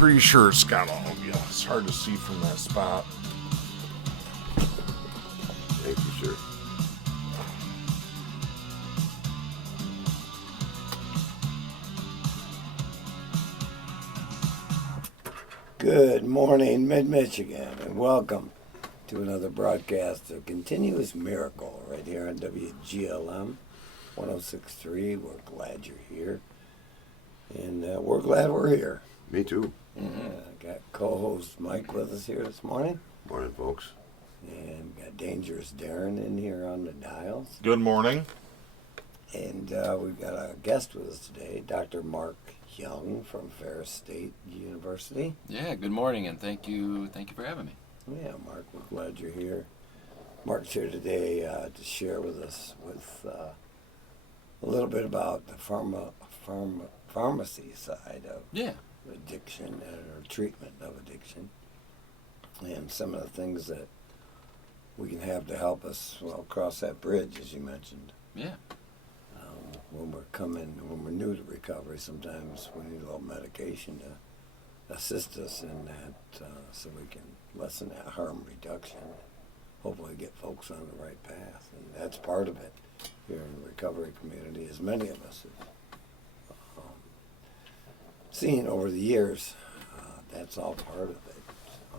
pretty sure it's got all of you. It's hard to see from that spot. Thank you, sir. Good morning, Mid-Michigan, and welcome to another broadcast of Continuous Miracle right here on WGLM 106.3. We're glad you're here, and we're glad we're here. Me too. I got co-host Mike with us here this morning, Morning, folks. and got Dangerous Darren in here on the dials. Good morning. And we've got a guest with us today, Dr. Mark Young from Ferris State University. Yeah, good morning, and thank you for having me. Yeah, Mark, we're glad you're here. Mark's here today to share with us a little bit about the pharmacy side of addiction or treatment of addiction, and some of the things that we can have to help us cross that bridge, as you mentioned. Yeah. When we're new to recovery, sometimes we need a little medication to assist us in that, so we can lessen that harm reduction. Hopefully, get folks on the right path, and that's part of it here in the recovery community, as many of us have seen over the years. That's all part of it. So,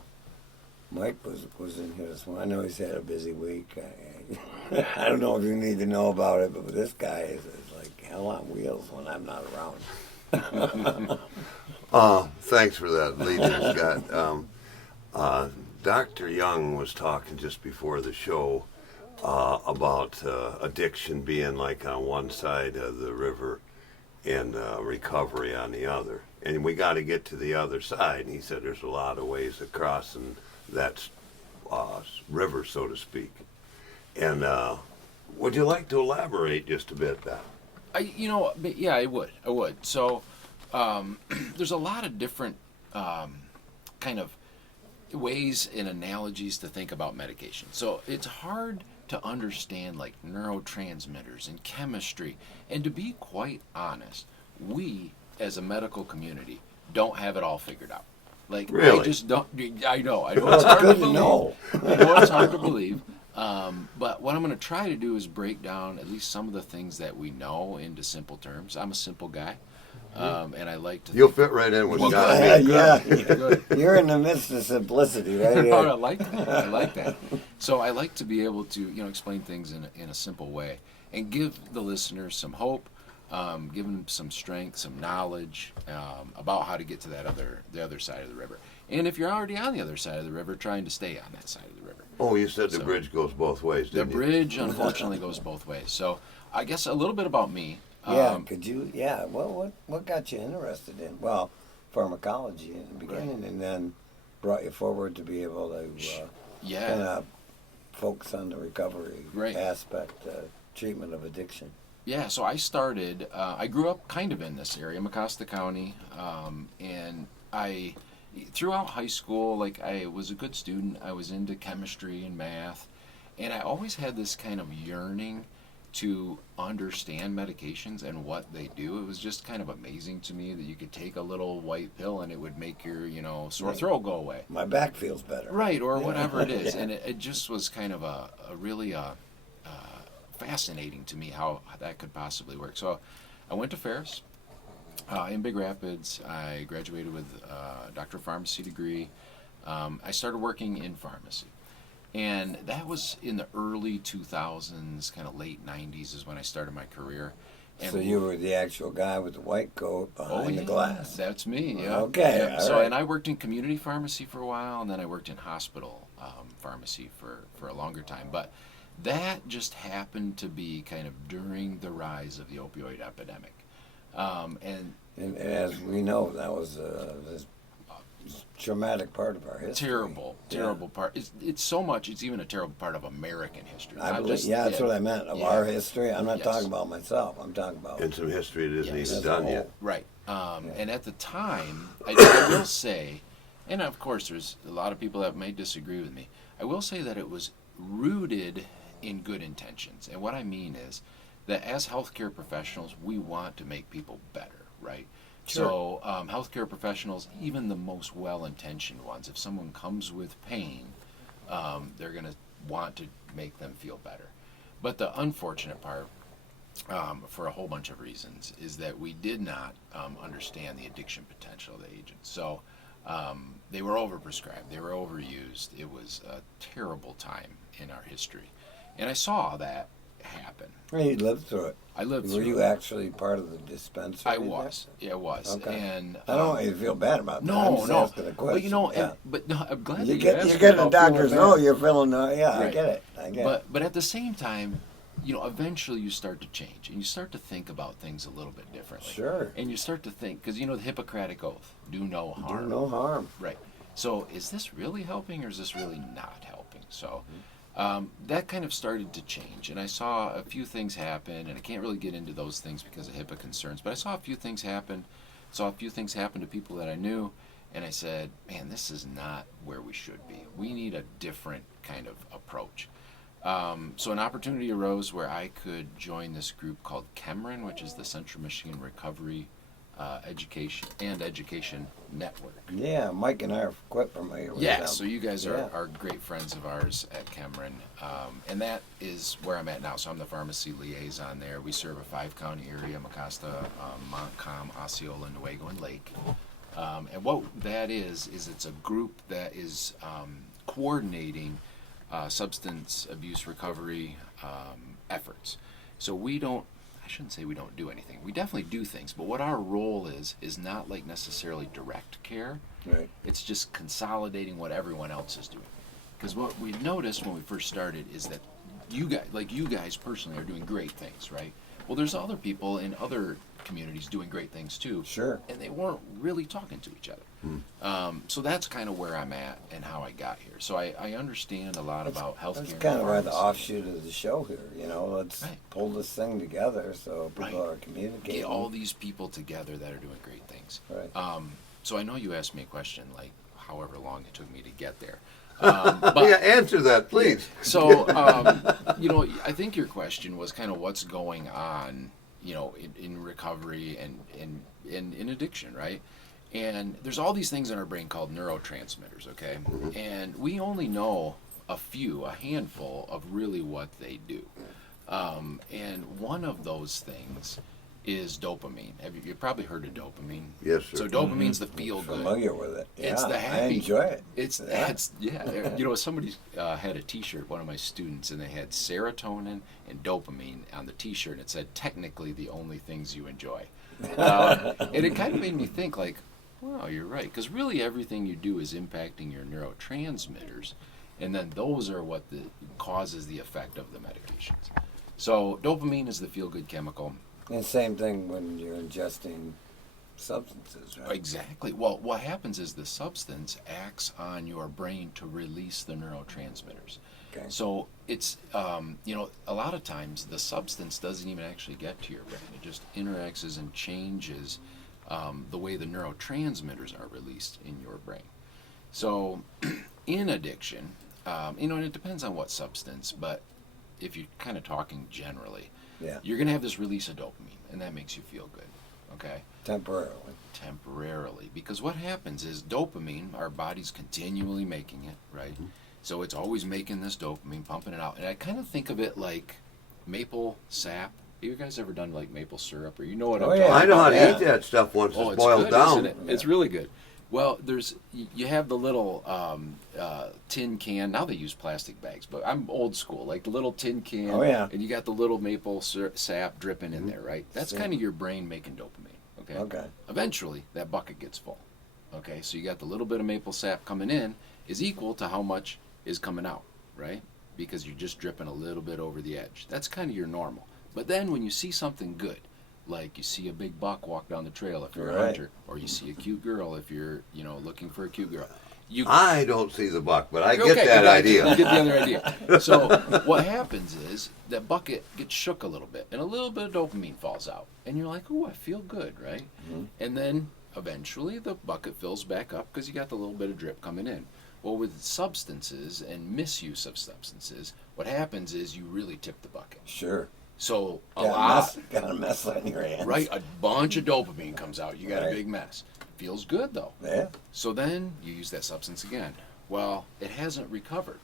Mike was in here this morning. I know he's had a busy week. I don't know if you need to know about it, but this guy is like hell on wheels when I'm not around. Thanks for that lead-in, Scott. Dr. Young was talking just before the show about addiction being like on one side of the river and recovery on the other. And we got to get to the other side. And he said there's a lot of ways of crossing that river, so to speak. And would you like to elaborate just a bit, Doc? I would. So, there's a lot of different kind of ways and analogies to think about medication. So it's hard to understand like neurotransmitters and chemistry. And to be quite honest, we as a medical community don't have it all figured out. Like, really? I just don't. I know it's hard to believe. I know it's hard to believe. But what I'm going to try to do is break down at least some of the things that we know into simple terms. I'm a simple guy, and I like to. You'll fit right in with Scott. Yeah. Good. You're in the midst of simplicity, right? Oh, I like that. So I like to be able to, explain things in a simple way and give the listeners some hope, give them some strength, some knowledge about how to get to the other side of the river. And if you're already on the other side of the river, trying to stay on that side of the river. Oh, you said the bridge goes both ways, didn't you? The bridge, unfortunately, goes both ways. So I guess a little bit about me. Could you? Yeah, what got you interested in, pharmacology in the beginning, and then brought you forward to be able to kind of focus on the recovery aspect, treatment of addiction? Yeah, so I started, I grew up kind of in this area, Mecosta County, and throughout high school, I was a good student. I was into chemistry and math, and I always had this kind of yearning to understand medications and what they do. It was just kind of amazing to me that you could take a little white pill and it would make your, sore throat go away. My back feels better. Right, or whatever it is. And it just was kind of a really fascinating to me how that could possibly work. So I went to Ferris in Big Rapids. I graduated with a Doctor of Pharmacy degree. I started working in pharmacy. And that was in the early 2000s, kind of late 90s is when I started my career. And so you were the actual guy with the white coat behind the glass. That's me, yeah. Okay, yeah. all right. And I worked in community pharmacy for a while, and then I worked in hospital pharmacy for a longer time. But that just happened to be kind of during the rise of the opioid epidemic. And as we know, that was this traumatic part of our history. Terrible part. It's so much. It's even a terrible part of American history. I believe, that's what I meant of our history. I'm not talking about myself. I'm talking about in some history that isn't even done yet. Right. And at the time, I will say, and of course, there's a lot of people that may disagree with me. I will say that it was rooted in good intentions, and what I mean is that as healthcare professionals, we want to make people better, right? So healthcare professionals, even the most well-intentioned ones, if someone comes with pain, they're going to want to make them feel better. But the unfortunate part, for a whole bunch of reasons, is that we did not understand the addiction potential of the agents. So they were overprescribed, they were overused. It was a terrible time in our history. And I saw that happen. Well, you lived through it. I lived Were through you it. actually part of the dispensary? I was. Yeah, I was. Okay. And I don't want you to feel bad about that. I'm no, just no. asking a question. But you know, yeah. but no, I'm glad you that get, asked you're me getting a about feeling doctor's bad. note. You're feeling, yeah, I Right. get it. I get it. But at the same time, you know, eventually you start to change and you start to think about things a little bit differently. Sure. And you start to think, because you know the Hippocratic Oath, do no harm. Do no harm. Right. So is this really helping or is this really not helping? So that kind of started to change. And I saw a few things happen, and I can't really get into those things because of HIPAA concerns, but I saw a few things happen. Saw a few things happen to people that I knew, and I said, man, this is not where we should be. We need a different kind of approach. So an opportunity arose where I could join this group called ChemRen, which is the Central Michigan Recovery Education Network. Yeah, Mike and I are quite familiar with Yeah, them. so you guys Yeah. are great friends of ours at ChemRen, and that is where I'm at now. So I'm the pharmacy liaison there. We serve a 5-county area: Mecosta, Montcalm, Osceola, Newaygo, and Lake. And what that is it's a group that is coordinating substance abuse recovery efforts. So I shouldn't say we don't do anything. We definitely do things, but what our role is not like necessarily direct care. Right. It's just consolidating what everyone else is doing. Because what we noticed when we first started is that you guys personally are doing great things, right? Well, there's other people in other communities doing great things too. Sure. And they weren't really talking to each other. So that's kind of where I'm at and how I got here. So I understand a lot about healthcare. That's and kind of why the pharmacy. offshoot of the show here. You know, let's Right. pull this thing together so people Right. are communicating. Get all these people together that are doing great things. Right. So I know you asked me a question like however long it took me to get there. Yeah, answer that, please. So, you know, I think your question was kind of what's going on, you know, in recovery and in addiction, right? And there's all these things in our brain called neurotransmitters, okay? And we only know a handful of really what they do. And one of those things is dopamine. You've probably heard of dopamine. Yes, sir. So dopamine's the feel good. Familiar with it. It's yeah, the happy. I enjoy it. Yeah. You know, somebody had a T-shirt, one of my students, and they had serotonin and dopamine on the T-shirt. And it said, "Technically, the only things you enjoy." And it kind of made me think, like, wow, you're right, because really everything you do is impacting your neurotransmitters, and then those are what causes the effect of the medications. So dopamine is the feel-good chemical. And same thing when you're ingesting substances, right? Exactly. Well, what happens is the substance acts on your brain to release the neurotransmitters. Okay. So it's, you know, a lot of times the substance doesn't even actually get to your brain. It just interacts and changes the way the neurotransmitters are released in your brain. So in addiction, you know, and it depends on what substance, but if you're kind of talking generally, Yeah. you're going to have this release of dopamine, and that makes you feel good, okay? Temporarily. Temporarily. Because what happens is dopamine, our body's continually making it, right? So it's always making this dopamine, pumping it out. And I kind of think of it like maple sap. Have you guys ever done like maple syrup? Or you know what I'm talking yeah. about? I know how to Yeah. eat that stuff once Oh, it's it's boiled good, down. isn't it? It's really good. Well, you have the little tin can. Now they use plastic bags, but I'm old school, like the little tin can. Oh, yeah. And you got the little maple sap dripping in there, right? That's kind of your brain making dopamine. Okay. Okay. Eventually, that bucket gets full. Okay. So you got the little bit of maple sap coming in is equal to how much is coming out, right? Because you're just dripping a little bit over the edge. That's kind of your normal. But then when you see something good, like you see a big buck walk down the trail if you're a Right. hunter, or you see a cute girl if you're, you know, looking for a cute girl. I don't see the buck, but I Okay, get that idea. You get the other idea. So what happens is that bucket gets shook a little bit, and a little bit of dopamine falls out, and you're like, "Ooh, I feel good," right? And then eventually the bucket fills back up because you got the little bit of drip coming in. Well, with substances and misuse of substances, what happens is you really tip the bucket. Sure. So a Got lot, got a mess on your hands. right? A bunch of dopamine comes out. You got a Right. big mess. Feels good though. Yeah. So then you use that substance again. Well, it hasn't recovered.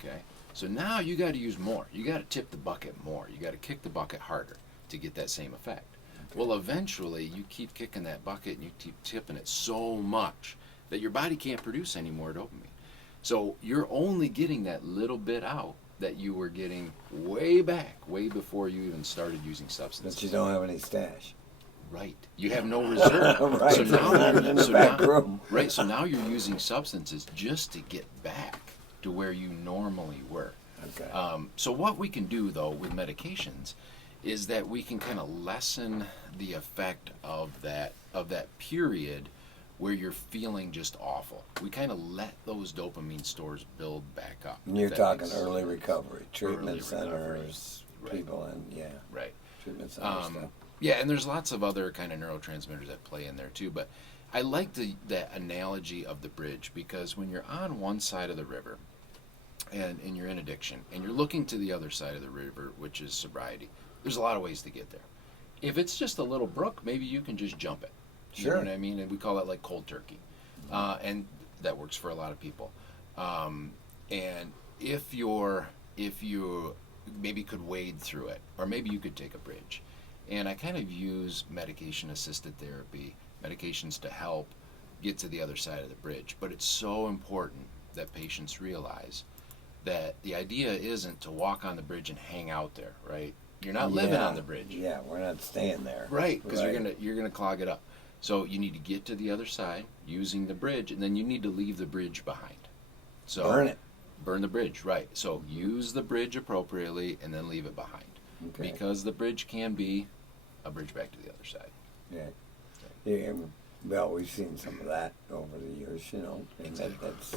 Okay. So now you got to use more. You got to tip the bucket more. You got to kick the bucket harder to get that same effect. Well, eventually you keep kicking that bucket and you keep tipping it so much that your body can't produce any more dopamine. So you're only getting that little bit out that you were getting way back, way before you even started using substances. But you don't have any stash. Right. You have no reserve. Right. So now In the back room. right. So now you're using substances just to get back to where you normally were. Okay. So what we can do though with medications is that we can kind of lessen the effect of that period where you're feeling just awful. We kind of let those dopamine stores build back up. And you're if that talking makes- early recovery, treatment Early recovery. centers, Right. people, and yeah, Right. treatment centers stuff. Yeah, and there's lots of other kind of neurotransmitters that play in there too. But I like that analogy of the bridge because when you're on one side of the river and you're in addiction and you're looking to the other side of the river, which is sobriety, there's a lot of ways to get there. If it's just a little brook, maybe you can just jump it. You Sure. know what I mean? And we call that like cold turkey. And that works for a lot of people. And if you maybe could wade through it, or maybe you could take a bridge. And I kind of use medication-assisted therapy, medications to help get to the other side of the bridge. But it's so important that patients realize that the idea isn't to walk on the bridge and hang out there, right? You're not living Yeah. on the bridge. Yeah, we're not staying there. Right, because Right. you're gonna clog it up. So you need to get to the other side using the bridge, and then you need to leave the bridge behind. So Burn it. Burn the bridge, right? So use the bridge appropriately, and then leave it behind, Okay. because the bridge can be a bridge back to the other side. Yeah. Yeah. Well, we've seen some of that over the years, and Exactly. that's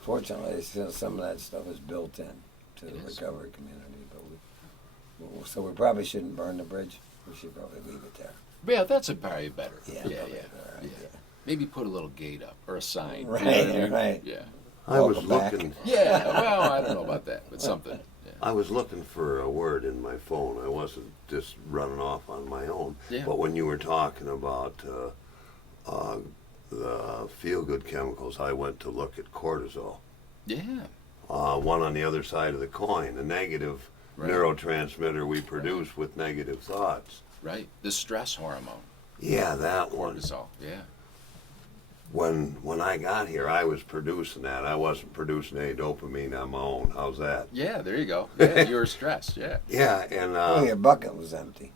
fortunately some of that stuff is built in to It the is. recovery community. So we probably shouldn't burn the bridge. We should probably leave it there. Yeah, that's probably better. Yeah, yeah, probably yeah. a better Yeah. idea. Maybe put a little gate up or a sign. Right, you know what I mean? right. Yeah. I was Welcome back. looking. Yeah. Well, I don't know about that, but something. Yeah. I was looking for a word in my phone. I wasn't just running off on my own. Yeah. But when you were talking about the feel-good chemicals, I went to look at cortisol. Yeah. One on the other side of the coin, a negative Right. neurotransmitter we produce with negative thoughts. Right. The stress hormone, Yeah, that one. cortisol. Yeah. When I got here, I was producing that. I wasn't producing any dopamine on my own. How's that? Yeah. There you go. Yeah. You were stressed. Yeah. Yeah, and Oh, your bucket was empty.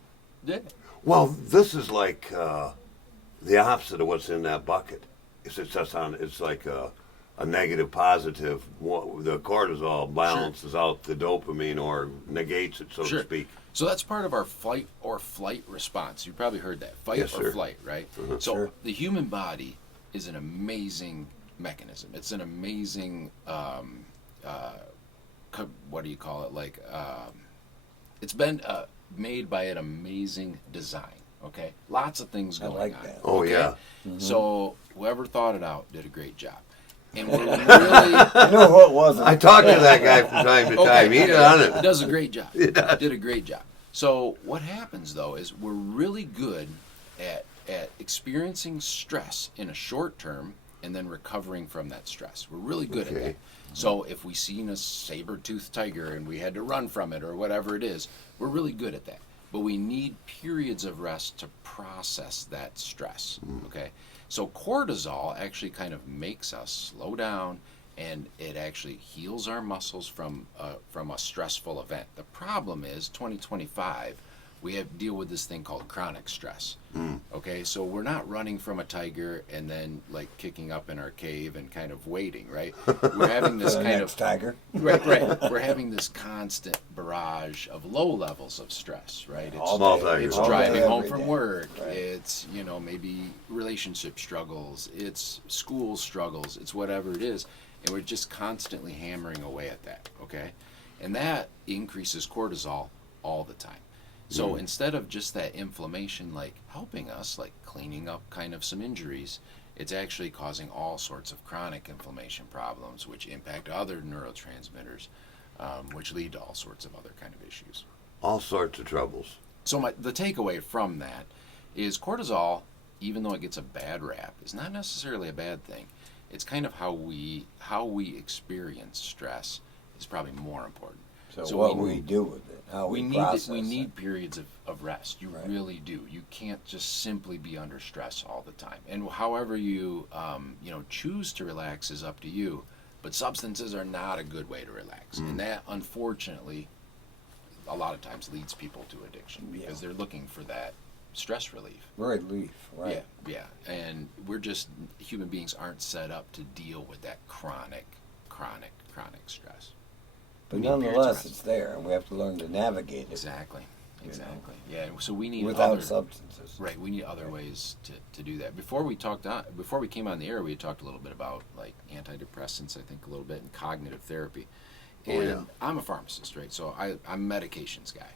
Yeah. well, this is like the opposite of what's in that bucket. It's just on. It's like a negative positive. The cortisol balances out the dopamine or negates it, so Sure. to speak. So that's part of our fight or flight response. You probably heard that. Fight Yes, or sir. flight, right? Mhm. So Sure. the human body is an amazing mechanism. It's an amazing, what do you call it? Like, it's been made by an amazing design. Okay, lots of things I going like on. that. Oh, okay? yeah. So whoever thought it out did a great job, and we're really I know what wasn't. I talk to that guy from time to time. He's on He it. does a great job. He does. Did a great job. So what happens though is we're really good at experiencing stress in a short term and then recovering from that stress. We're really good at Okay. that. So if we seen a saber-toothed tiger and we had to run from it or whatever it is, we're really good at that. But we need periods of rest to process that stress. Okay? So cortisol actually kind of makes us slow down, and it actually heals our muscles from a stressful event. The problem is 2025, we have to deal with this thing called chronic stress. Okay, so we're not running from a tiger and then like kicking up in our cave and kind of waiting, right? We're having this The kind next of tiger. right. We're having this constant barrage of low levels of stress, right? All Small day. tiger. It's All day, driving home every from day. work. Right. It's, maybe relationship struggles. It's school struggles. It's whatever it is. And we're just constantly hammering away at that, okay? And that increases cortisol all the time. So instead of just that inflammation like helping us, like cleaning up kind of some injuries, it's actually causing all sorts of chronic inflammation problems, which impact other neurotransmitters, which lead to all sorts of other kind of issues. all sorts of troubles. So the takeaway from that is cortisol, even though it gets a bad rap, is not necessarily a bad thing. It's kind of how we experience stress is probably more important. So what we do with it, how we process we it. need periods of rest. You Right. really do. You can't just simply be under stress all the time. And however you choose to relax is up to you. But substances are not a good way to relax, and that unfortunately a lot of times leads people to addiction because they're looking for that stress relief. Relief, right? Yeah. And human beings aren't set up to deal with that chronic stress. But We need periods of nonetheless, rest. it's there, and we have to learn to navigate it. Exactly. Yeah. So we need Without other, substances. right. We need other ways to do that. Before we came on the air, we had talked a little bit about like antidepressants, I think a little bit, and cognitive therapy. And I'm a pharmacist, right? So I'm a medications guy.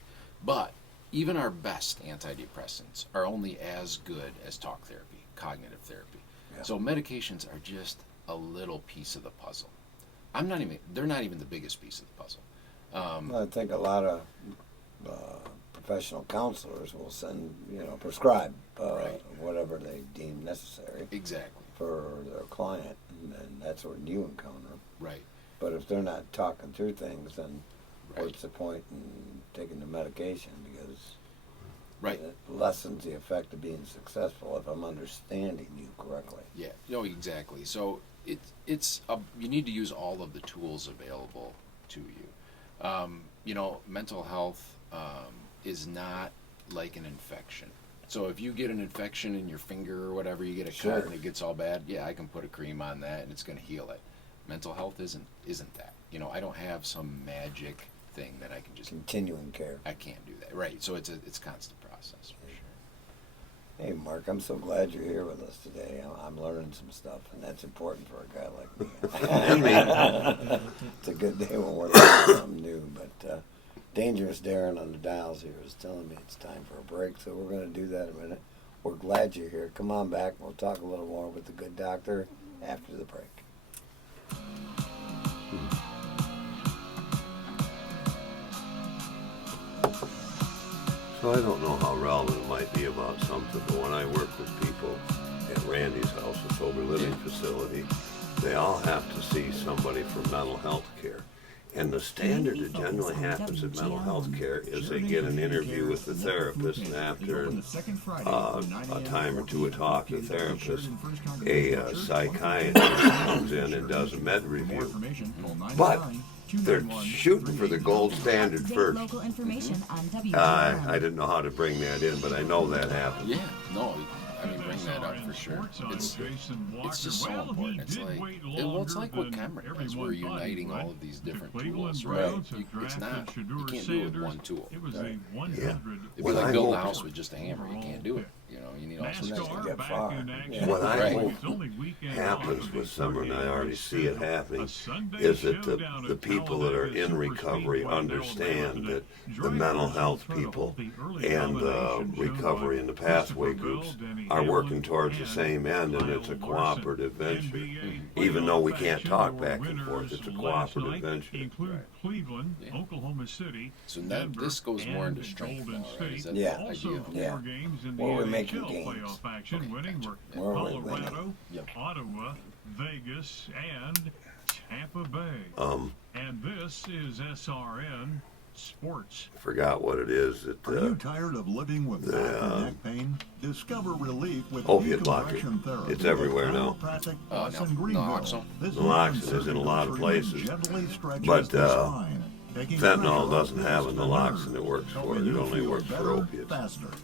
But even our best antidepressants are only as good as talk therapy, cognitive therapy. Yeah. So medications are just a little piece of the puzzle. They're not even the biggest piece of the puzzle. I think a lot of professional counselors will prescribe Right. whatever they deem necessary Exactly. for their client, and then that's what you encounter. Right. But if they're not talking through things, then Right. what's the point in taking the medication? Because Right. it lessens the effect of being successful if I'm understanding you correctly. Yeah. No, exactly. So you need to use all of the tools available to you. Mental health is not like an infection. So if you get an infection in your finger or whatever, you get a Sure. cut and it gets all bad, yeah, I can put a cream on that and it's going to heal it. Mental health isn't that. I don't have some magic thing that I can just. Continuing care. I can't do that. Right. So it's a constant process for sure. Hey, Mark, I'm so glad you're here with us today. I'm learning some stuff, and that's important for a guy like me. And me. It's a good day when we're learning something new. But Dangerous Darren on the dials here is telling me it's time for a break, so we're going to do that in a minute. We're glad you're here. Come on back. We'll talk a little more with the good doctor after the break. So I don't know how relevant it might be about something, but when I work with people at Randy's house, a sober living facility, they all have to see somebody for mental health care. And the standard that generally happens at mental health care is they get an interview with the therapist, and after a time or two of talk to the therapist, a psychiatrist comes in and does a med review. But they're shooting for the gold standard first. I didn't know how to bring that in, but I know that happens. Yeah. No. Bring that up for sure. It's just so important. It's like what Cameron does. We're uniting all of these different tools, right? You can't do it with one tool. Right. Yeah. It'd be like building a house with just a hammer. You can't do it. You need all sorts of Nice stuff. to get far. Yeah. What I Right. hope happens with summer, and I already see it happening, is that the people that are in recovery understand that the mental health people and the recovery and the pathway groups are working towards the same end, and it's a cooperative venture. Even though we can't talk back and forth, it's a cooperative venture. Cleveland, Yeah. Oklahoma City, So this goes more into strength now, right? Is that the Yeah. also idea? Yeah. 4 games in the Where we're NHL making gains. playoff action. Okay, Winning gotcha. were Where we're Colorado, winning. Yep. Ottawa, Vegas, and Tampa Bay. And this is SRN Sports. Forgot what it is that Are you tired of living with back or neck pain? Discover relief with opiate blocker. decompression therapy. It's everywhere now. Chiropractic Oh, Plus no. in Greenville. Naloxone? This Naloxone is in a lot of places. But, fentanyl doesn't have a naloxone that works for it. It only works for opiates.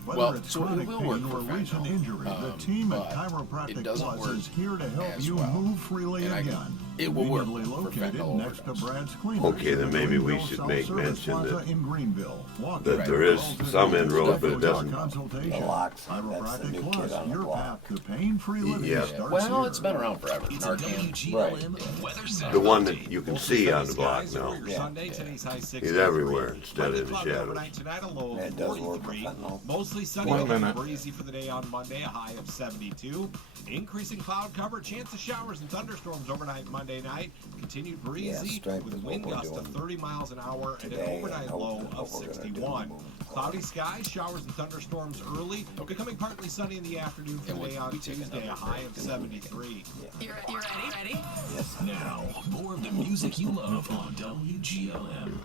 Well, so it will work for recent fentanyl, injury, the team at but Chiropractic it doesn't Plus work is here to help as you well. move freely And again. it will work Conveniently for located fentanyl next to overdose. Brad's Cleaners Okay, then at maybe we Greenville should South make Service mention Plaza that- in Greenville. Walk that in. there is Call some today inroads, but it for doesn't- consultation. Naloxone, that's the new Chiropractic kid Plus, on the your block. path to pain-free living Yeah. starts Well, here. it's been around forever. Narcan. Right. The one that you can see on the block now. Yeah. Sunday, today's high 63. He's everywhere instead Monday, of in the cloudy shadows. overnight tonight, a low Yeah, of it does work for 43. fentanyl. Mostly sunny, 1 but minute. breezy for the day on Monday, a high of 72. Increasing cloud cover, chance of showers and thunderstorms overnight Monday. Monday night. Continued breezy strength with is wind what we're gusts of doing 30 miles an hour and an today, overnight and low hopefully of what we're gonna do 61. moving forward. Cloudy skies, showers and thunderstorms early, becoming partly sunny in the afternoon today on Tuesday, a high of 73. You ready? Yes. Now, more of the music you love on WGLM.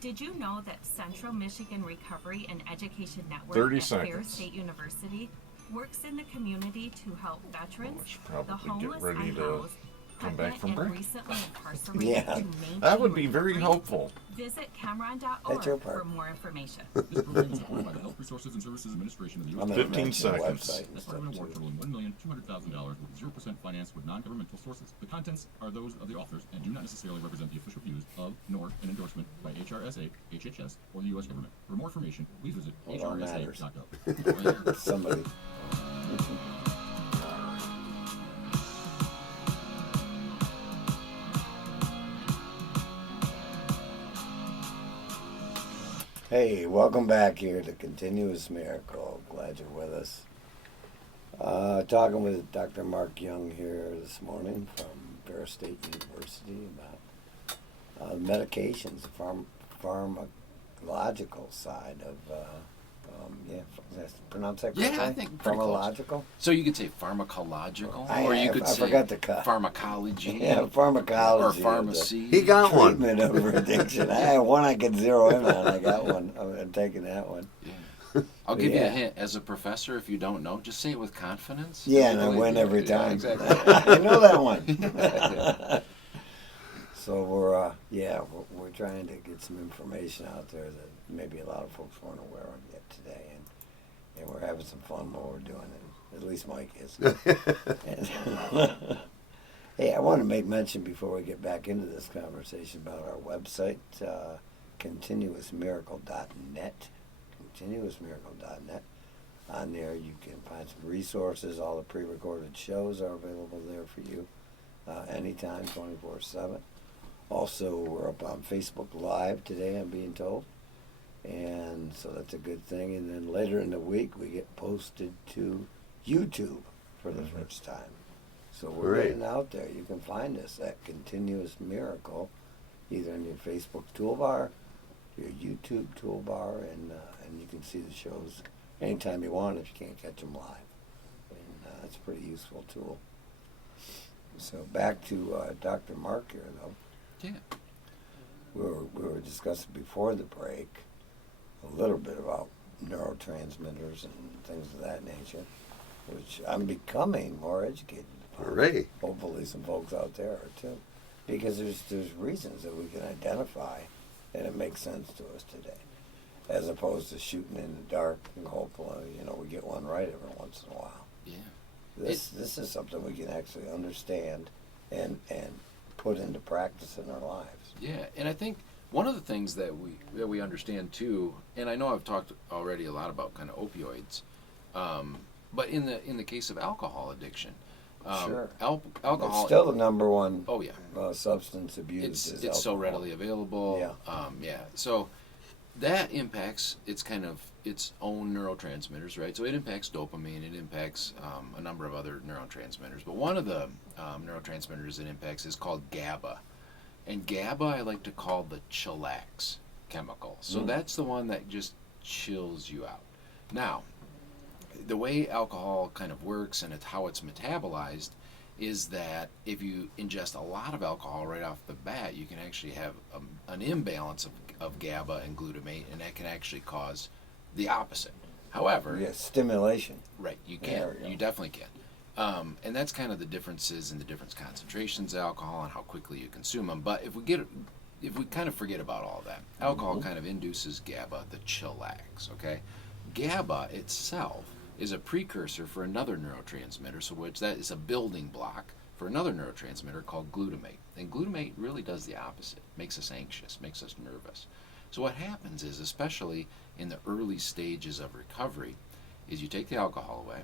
Did you know that Central Michigan Recovery and Education Network 30 at Ferris seconds. State University works in the community to help veterans, I should the probably homeless get ready and to housed, come back pregnant from and break. recently incarcerated Yeah. to maintain That would be very recovery? helpful. Visit That's your Cameron.org part. for more information. This program is supported by the Health Resources and Services Administration of the I'm U.S. gonna 15 mention the seconds. website and This stuff program award too. totaling $1,200,000 with 0% financed with non-governmental sources. The contents are those of the authors and do not necessarily represent the official views of, nor an endorsement by HRSA, HHS, or the U.S. government. For more information, please visit Well, all matters. hrsa.gov. Somebody. Hey, welcome back here to Continuous Miracle. Glad you're with us. Talking with Dr. Mark Young here this morning from Ferris State University about medications, the pharmacological side of, did I pronounce that correctly? Yeah, I think pretty close. Pharmacological? So you could say pharmacological, I- or you I- could I say forgot the cut. pharmacology, Yeah, pharmacology. or of the pharmacy. He got one. Treatment of addiction. I had one I could zero in on. I got one. I'm taking that one. Yeah. I'll give you Yeah. a hint. As a professor, if you don't know, just say it with confidence. Yeah, and I Believe win you. every Yeah, time. exactly. I know that one. So we're trying to get some information out there that maybe a lot of folks weren't aware of yet today, and we're having some fun while we're doing it. At least Mike is. And hey, I want to make mention before we get back into this conversation about our website, continuousmiracle.net. Continuousmiracle.net. On there, you can find some resources. All the pre-recorded shows are available there for you anytime, 24/7. Also, we're up on Facebook Live today, I'm being told. And so that's a good thing. And then later in the week, we get posted to YouTube for the first time. So we're Great. getting out there. You can find us at Continuous Miracle, either in your Facebook toolbar, your YouTube toolbar, and you can see the shows anytime you want if you can't catch them live. And that's a pretty useful tool. So back to Dr. Mark here, though. Yeah. We were discussing before the break a little bit about neurotransmitters and things of that nature, which I'm becoming more educated about. Hooray. Hopefully some folks out there are too. Because there's reasons that we can identify and it makes sense to us today. As opposed to shooting in the dark and hopefully, we get one right every once in a while. Yeah. This is something we can actually understand and put into practice in our lives. Yeah, and I think one of the things that we understand too, and I know I've talked already a lot about kind of opioids, but in the case of alcohol addiction, Sure. Alcohol. It's still the number one Oh yeah. Substance abuse. is It's so alcohol. readily available. Yeah. So that impacts its own neurotransmitters, right? So it impacts dopamine. It impacts a number of other neurotransmitters. But one of the neurotransmitters it impacts is called GABA, and GABA I like to call the chillax chemical. So that's the one that just chills you out. Now, the way alcohol kind of works and how it's metabolized is that if you ingest a lot of alcohol right off the bat, you can actually have an imbalance of GABA and glutamate, and that can actually cause the opposite. However, Yeah, stimulation. right, you There can, we go. you definitely can. And that's kind of the differences in the different concentrations of alcohol and how quickly you consume them. But if we kind of forget about all that, alcohol kind of induces GABA, the chillax, okay? GABA itself is a precursor for another neurotransmitter, so which that is a building block for another neurotransmitter called glutamate. And glutamate really does the opposite, makes us anxious, makes us nervous. So what happens is, especially in the early stages of recovery, is you take the alcohol away.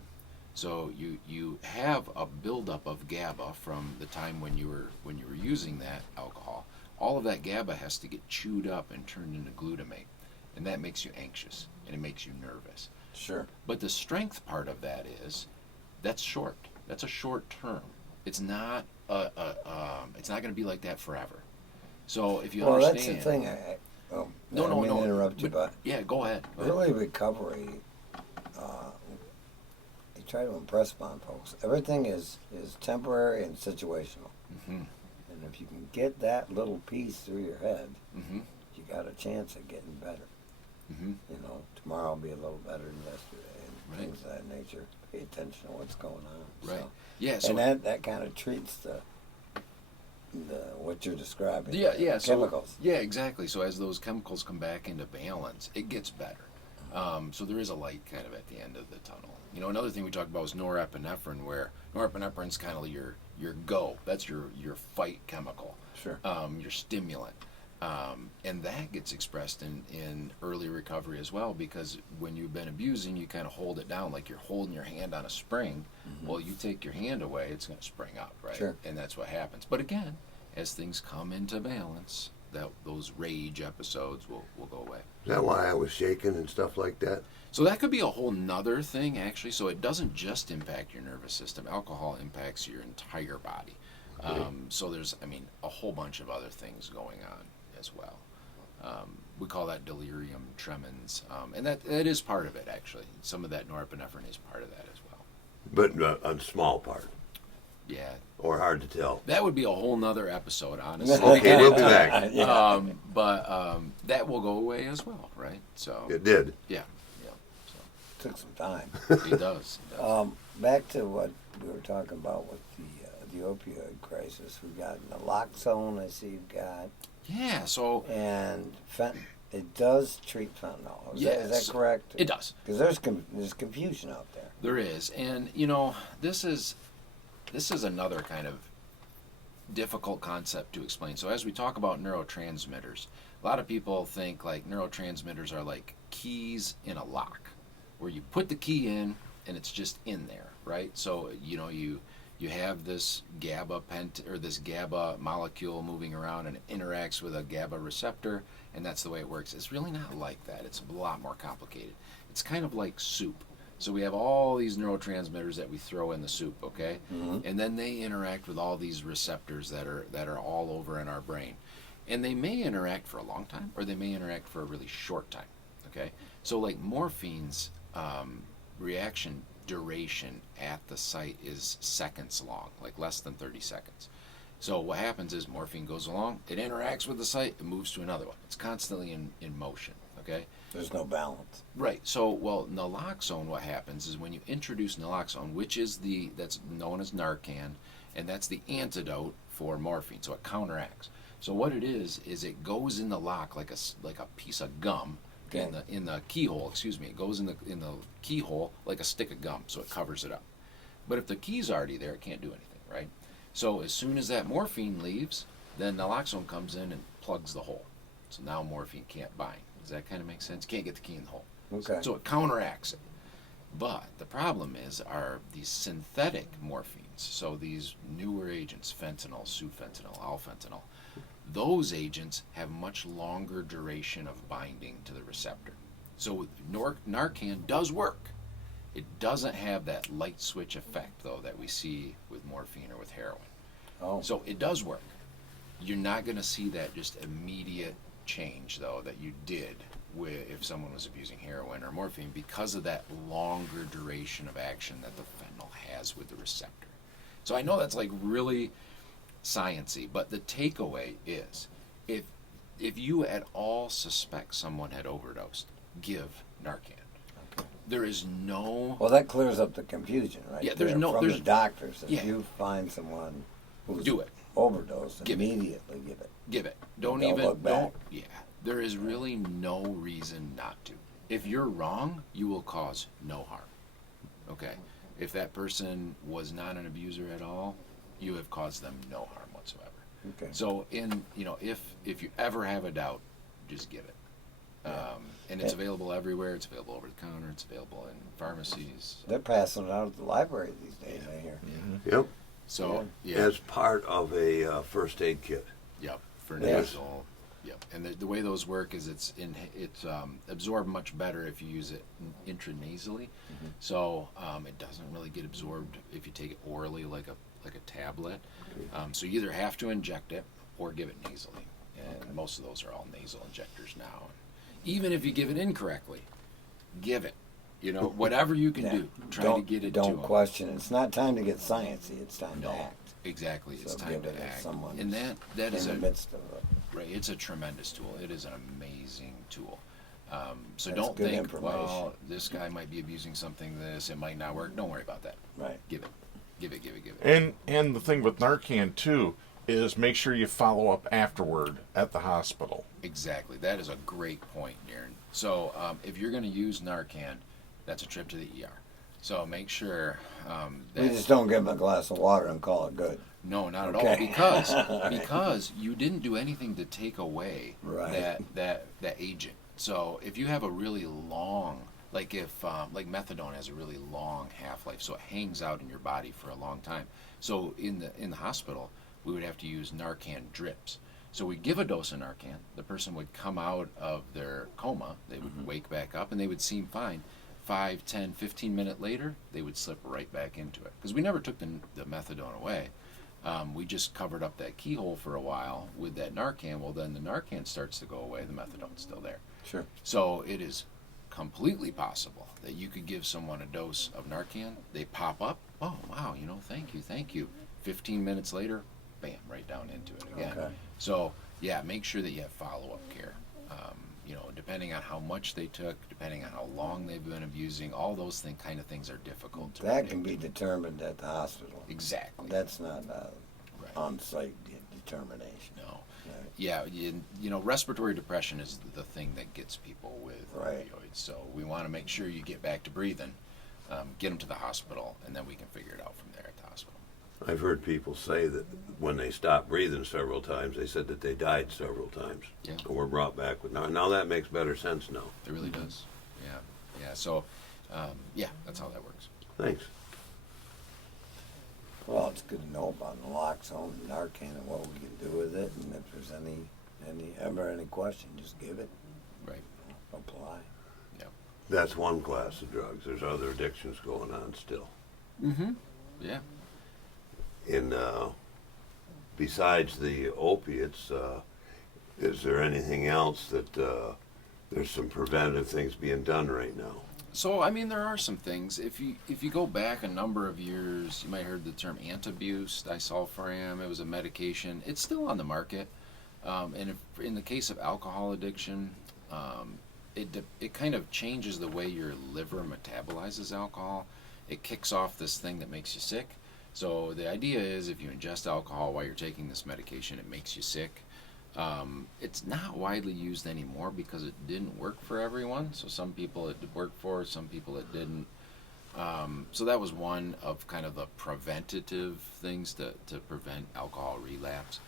So you have a buildup of GABA from the time when you were using that alcohol. All of that GABA has to get chewed up and turned into glutamate, and that makes you anxious and it makes you nervous. Sure. But the strength part of that is that's short. That's a short term. It's not it's not going to be like that forever. So if you Well, understand, that's the thing. I don't mean to interrupt you, but yeah, go ahead. early recovery, I try to impress upon folks. Everything is temporary and situational. Mm-hmm. And if you can get that little piece through your head, Mm-hmm. you got a chance at getting better. Mm-hmm. You know, tomorrow will be a little better than yesterday, and Right. things of that nature. Pay attention to what's going on. Right. So, Yeah. So and that kind of treats the what you're describing. yeah, the yeah. chemicals. So, yeah, exactly. So as those chemicals come back into balance, it gets better. So there is a light kind of at the end of the tunnel. You know, another thing we talked about was norepinephrine, where norepinephrine's kind of your go. That's your fight chemical. Sure. Your stimulant. And that gets expressed in early recovery as well, because when you've been abusing, you kind of hold it down like you're holding your hand on a spring. Well, you take your hand away, it's going to spring up, right? Sure. And that's what happens. But again, as things come into balance, those rage episodes will go away. Is that why I was shaking and stuff like that? So that could be a whole nother thing, actually. So it doesn't just impact your nervous system. Alcohol impacts your entire body. So there's, a whole bunch of other things going on as well. We call that delirium tremens, and that is part of it, actually. Some of that norepinephrine is part of that as well. But a small part, Yeah, or hard to tell. that would be a whole nother episode, honestly. Okay, we'll be back. Yeah. But that will go away as well, right? So It did. yeah, Took some time. it does. Back to what we were talking about with the opioid crisis. We've got naloxone. I see you've got, Yeah, so and it does treat fentanyl. Is Yes. that correct? it does. Because there's confusion out there. There is, and this is another kind of difficult concept to explain. So as we talk about neurotransmitters, a lot of people think like neurotransmitters are like keys in a lock, where you put the key in and it's just in there, right? So you have this GABA this GABA molecule moving around, and it interacts with a GABA receptor, and that's the way it works. It's really not like that. It's a lot more complicated. It's kind of like soup. So we have all these neurotransmitters that we throw in the soup, okay? Mm-hmm. And then they interact with all these receptors that are all over in our brain. And they may interact for a long time, or they may interact for a really short time, okay? So like morphine's reaction duration at the site is seconds long, like less than 30 seconds. So what happens is morphine goes along, it interacts with the site, it moves to another one. It's constantly in motion, okay? There's no balance. Right. So, naloxone, what happens is when you introduce naloxone, which is that's known as Narcan, and that's the antidote for morphine, so it counteracts. So what it is it goes in the lock like a piece of gum. Okay. In the keyhole, it goes in the keyhole like a stick of gum, so it covers it up. But if the key's already there, it can't do anything, right? So as soon as that morphine leaves, then naloxone comes in and plugs the hole. So now morphine can't bind. Does that kind of make sense? Can't get the key in the hole. Okay. So it counteracts it. But the problem are these synthetic morphines. So these newer agents, fentanyl, sufentanil, alfentanil, those agents have much longer duration of binding to the receptor. So Narcan does work. It doesn't have that light switch effect, though, that we see with morphine or with heroin. Oh. So it does work. You're not going to see that just immediate change, though, that you did if someone was abusing heroin or morphine, because of that longer duration of action that the fentanyl has with the receptor. So I know that's like really sciencey, but the takeaway is if you at all suspect someone had overdosed, give Narcan. Okay. There is no... Well, that clears up the confusion, right? Yeah, there from the doctors. If yeah. you find someone who's Do it. overdosed, Give it. immediately give it. Give it. Don't look back. Yeah. There is really no reason not to. If you're wrong, you will cause no harm. Okay? If that person was not an abuser at all, you have caused them no harm whatsoever. Okay. So if you ever have a doubt, just give it. And it's available everywhere. It's available over the counter. It's available in pharmacies. They're passing it out at the library these days, I hear. Yep. So yeah. As part of a first aid kit. Yep. For Yes. nasal. Yep. And the way those work is it's absorbed much better if you use it intranasally. So it doesn't really get absorbed if you take it orally like a like a tablet. So you either have to inject it or give it nasally. And most of those are all nasal injectors now. Even if you give it incorrectly, give it. You know, whatever you can do, try to get it to them. Don't question it. It's not time to get sciencey. It's time to act. Exactly, it's So time give to it act. someone And that is in the midst of it. right. It's a tremendous tool. It is an amazing tool. So That's don't good think, information. well, this guy might be abusing something. It might not work. Don't worry about that. Right. Give it. And the thing with Narcan too is make sure you follow up afterward at the hospital. Exactly. That is a great point, Darren. So if you're going to use Narcan, that's a trip to the ER. So make sure that We just don't give them a glass of water and call it good. no, not at Okay. all, because you didn't do anything to take away Right. that agent. So if you have a really long, like if like methadone has a really long half-life, so it hangs out in your body for a long time. So in the hospital, we would have to use Narcan drips. So we give a dose of Narcan. The person would come out of their coma. They would wake back up, and they would seem fine. 5, 10, 15 minutes later, they would slip right back into it. Because we never took the methadone away. We just covered up that keyhole for a while with that Narcan. Well, then the Narcan starts to go away. The methadone's still there. Sure. So it is completely possible that you could give someone a dose of Narcan. They pop up. Oh, wow, thank you. 15 minutes later, bam, right down into it again. Okay. So, yeah, make sure that you have follow-up care. Depending on how much they took, depending on how long they've been abusing, all those kind of things are difficult to That predict. can be determined at the hospital. Exactly. That's not a Right. on-site determination. No. Right. Yeah, respiratory depression is the thing that gets people with Right. opioids. So we want to make sure you get back to breathing, get them to the hospital, and then we can figure it out from there at the hospital. I've heard people say that when they stopped breathing several times, they said that they died several times. Yeah. And were brought back with now that makes better sense now. It really does. Yeah. So, that's how that works. Thanks. Well, it's good to know about naloxone and Narcan and what we can do with it, and if there's any question, just give it. Right. Apply. Yep. That's one class of drugs. There's other addictions going on still. Mm-hmm. Yeah. In besides the opiates, is there anything else that there's some preventative things being done right now? So, there are some things. If you go back a number of years, you might have heard the term antabuse, disulfiram. It was a medication. It's still on the market. And in the case of alcohol addiction, it kind of changes the way your liver metabolizes alcohol. It kicks off this thing that makes you sick. So the idea is if you ingest alcohol while you're taking this medication, it makes you sick. It's not widely used anymore because it didn't work for everyone. So some people it worked for, some people it didn't. So that was one of kind of the preventative things to prevent alcohol relapse.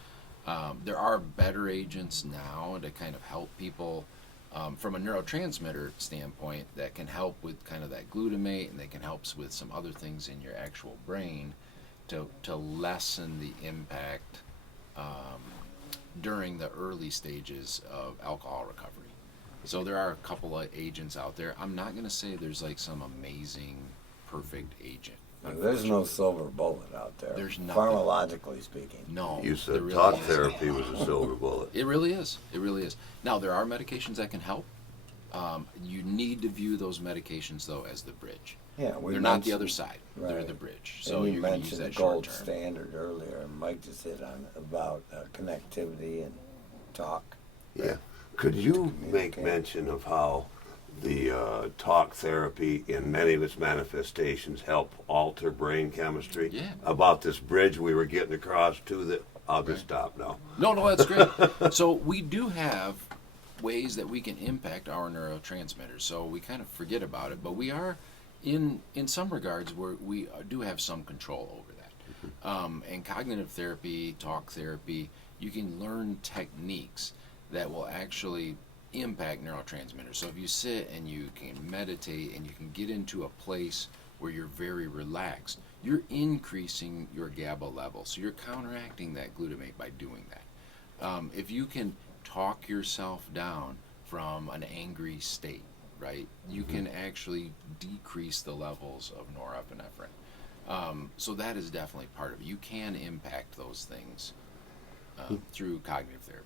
There are better agents now to kind of help people from a neurotransmitter standpoint that can help with kind of that glutamate, and they can help with some other things in your actual brain to lessen the impact during the early stages of alcohol recovery. So there are a couple of agents out there. I'm not going to say there's like some amazing, perfect agent. There's no silver bullet out there. There's nothing. Pharmacologically speaking. No. You there said really talk isn't. therapy was a silver bullet. It really is. It really is. Now, there are medications that can help. You need to view those medications, though, as the bridge. Yeah, They're not the other side. They're right. the bridge. So So you you're going to use mentioned the that short gold term. standard earlier, and Mike just hit on it about connectivity and talk. Yeah. Could you make Communicate. mention of how the talk therapy in many of its manifestations help alter brain chemistry? Yeah. About this bridge we were getting across to that. I'll just stop now. No, that's great. So we do have ways that we can impact our neurotransmitters. So we kind of forget about it, but we are, in some regards, we do have some control over that. And cognitive therapy, talk therapy, you can learn techniques that will actually impact neurotransmitters. So if you sit and you can meditate and you can get into a place where you're very relaxed, you're increasing your GABA level. So you're counteracting that glutamate by doing that. If you can talk yourself down from an angry state, right, you can actually decrease the levels of norepinephrine. So that is definitely part of it. You can impact those things through cognitive therapy.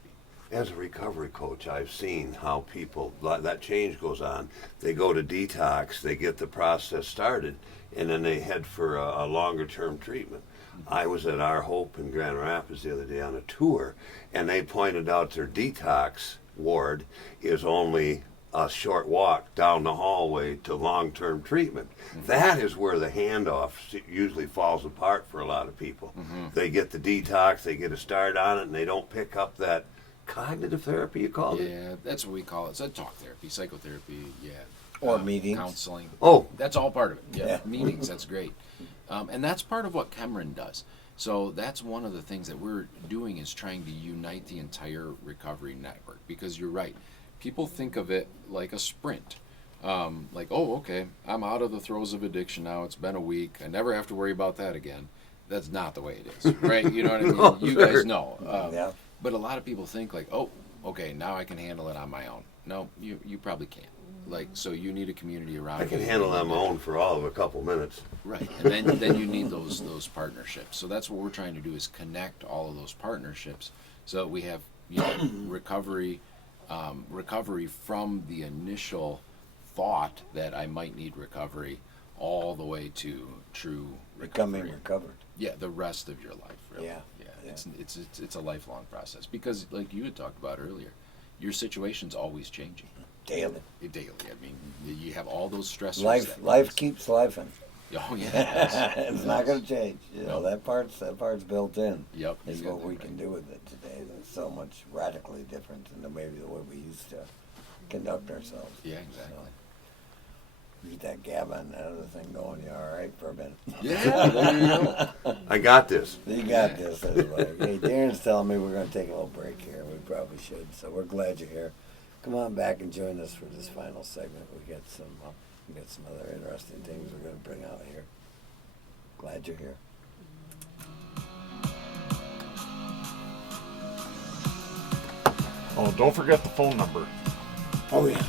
As a recovery coach, I've seen how people, that change goes on. They go to detox, they get the process started, and then they head for a longer term treatment. I was at Our Hope in Grand Rapids the other day on a tour, and they pointed out their detox ward is only a short walk down the hallway to long-term treatment. That is where the handoff usually falls apart for a lot of people. They get the detox, they get a start on it, and they don't pick up that cognitive therapy, you call it? Yeah, that's what we call it. It's talk therapy, psychotherapy, yeah. Or meetings. Counseling. Oh. That's all part of it. Yeah, Yeah. meetings, that's great. And that's part of what Cameron does. So that's one of the things that we're doing is trying to unite the entire recovery network, because you're right. People think of it like a sprint. Like, oh, okay, I'm out of the throes of addiction now. It's been a week. I never have to worry about that again. That's not the way it is, right? You know what I mean? Oh, You sure. guys know. Yeah. But a lot of people think like, oh, okay, now I can handle it on my own. No, you probably can't. Like, so you need a community around you. I can handle it on my own for all of a couple minutes. Right, and then you need those partnerships. So that's what we're trying to do is connect all of those partnerships so that we have recovery from the initial thought that I might need recovery, all the way to true recovery. Becoming recovered. Yeah, the rest of your life, really. Yeah, Yeah. It's a lifelong process because, like you had talked about earlier, your situation's always changing. Daily. Daily. I mean, you have all those stressors. Life keeps lifing. Oh yeah. It's not going to change. You know, No. that part's built in. Yep. Is you got what that we right. can do with it today. That's so much radically different than maybe the way we used to conduct ourselves. Yeah, exactly. So, get that gab on that other thing going. You all right for a minute? Yeah, there you go. I got this. You got this. Everybody. Hey, Darren's telling me we're going to take a little break here. We probably should. So we're glad you're here. Come on back and join us for this final segment. We got some other interesting things we're going to bring out here. Glad you're here. Oh, don't forget the phone number. Oh yeah.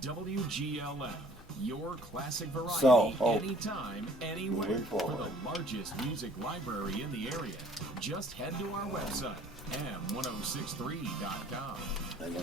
WGLM, your classic variety, So, anytime, anywhere. moving For forward. the largest music library in the area, just head to our website, m1063.com.